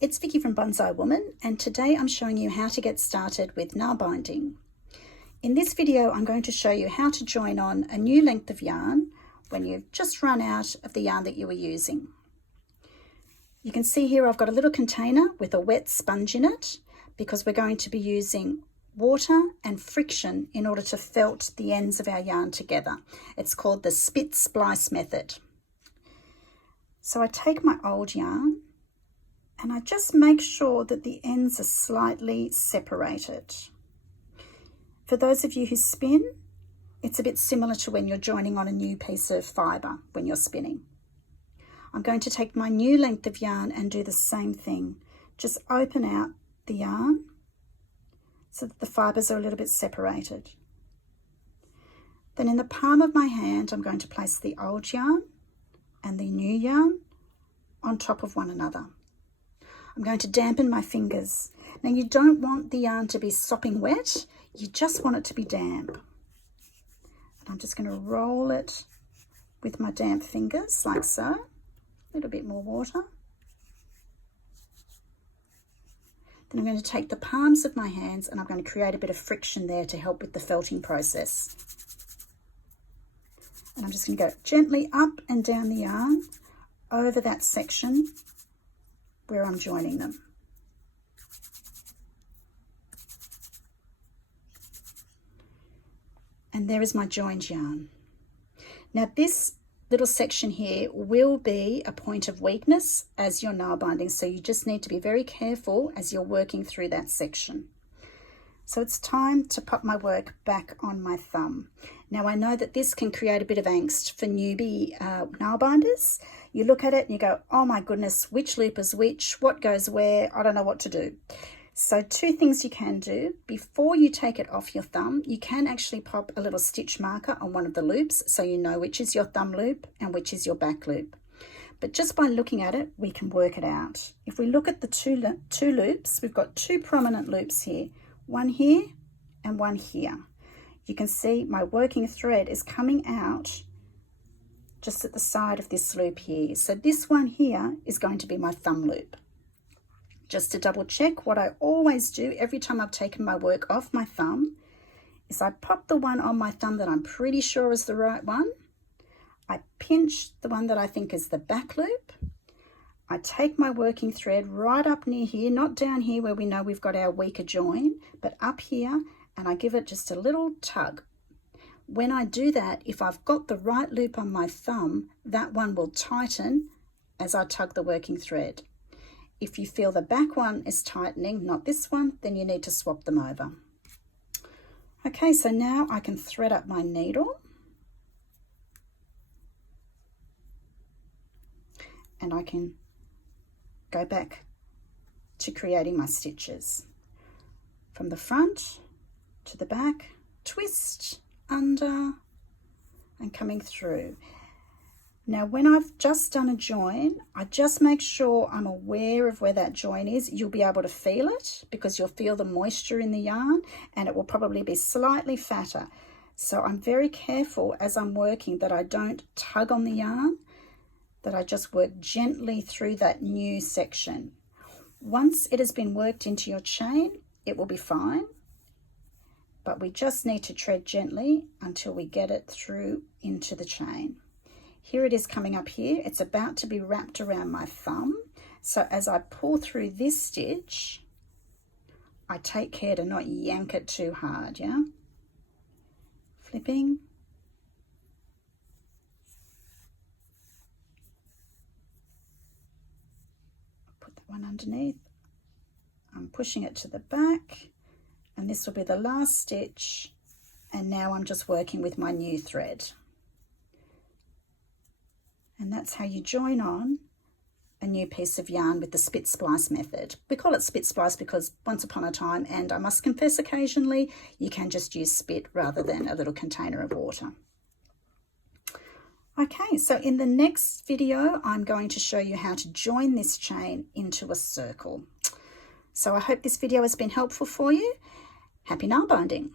It's Vicky from Bonsai Woman, and today I'm showing you how to get started with nail binding. In this video, I'm going to show you how to join on a new length of yarn when you've just run out of the yarn that you were using. You can see here I've got a little container with a wet sponge in it because we're going to be using water and friction in order to felt the ends of our yarn together. It's called the splice method. So I take my old yarn and I just make sure that the ends are slightly separated. For those of you who spin, it's a bit similar to when you're joining on a new piece of fibre when you're spinning. I'm going to take my new length of yarn and do the same thing. Just open out the yarn so that the fibres are a little bit separated. Then in the palm of my hand, I'm going to place the old yarn and the new yarn on top of one another. I'm going to dampen my fingers. Now you don't want the yarn to be sopping wet, you just want it to be damp. And I'm just going to roll it with my damp fingers like so. A little bit more water. Then I'm going to take the palms of my hands and I'm going to create a bit of friction there to help with the felting process. And I'm just going to go gently up and down the yarn over that section where I'm joining them. And there is my joined yarn. Now this little section here will be a point of weakness as you're nail binding, so you just need to be very careful as you're working through that section. So it's time to pop my work back on my thumb. Now I know that this can create a bit of angst for newbie nail binders. You look at it and you go, oh my goodness, which loop is which? What goes where? I don't know what to do. So two things you can do. Before you take it off your thumb, you can actually pop a little stitch marker on one of the loops so you know which is your thumb loop and which is your back loop. But just by looking at it, we can work it out. If we look at the two loops, we've got two prominent loops here, one here and one here. You can see my working thread is coming out just at the side of this loop here. So this one here is going to be my thumb loop. Just to double check, what I always do every time I've taken my work off my thumb is I pop the one on my thumb that I'm pretty sure is the right one. I pinch the one that I think is the back loop. I take my working thread right up near here, not down here where we know we've got our weaker join, but up here, and I give it just a little tug. When I do that, if I've got the right loop on my thumb, that one will tighten as I tug the working thread. If you feel the back one is tightening, not this one, then you need to swap them over. Okay, so now I can thread up my needle. And I can go back to creating my stitches. From the front to the back, twist, under, and coming through. Now when I've just done a join, I just make sure I'm aware of where that join is. You'll be able to feel it because you'll feel the moisture in the yarn and it will probably be slightly fatter. So I'm very careful as I'm working that I don't tug on the yarn, that I just work gently through that new section. Once it has been worked into your chain, it will be fine, but we just need to tread gently until we get it through into the chain. Here it is coming up here. It's about to be wrapped around my thumb. So as I pull through this stitch, I take care to not yank it too hard, yeah? Flipping. Put that one underneath. I'm pushing it to the back, and this will be the last stitch. And now I'm just working with my new thread. And that's how you join on a new piece of yarn with the spit splice method. We call it spit splice because once upon a time, and I must confess occasionally, you can just use spit rather than a little container of water. Okay, so in the next video, I'm going to show you how to join this chain into a circle. So I hope this video has been helpful for you. Happy nail binding.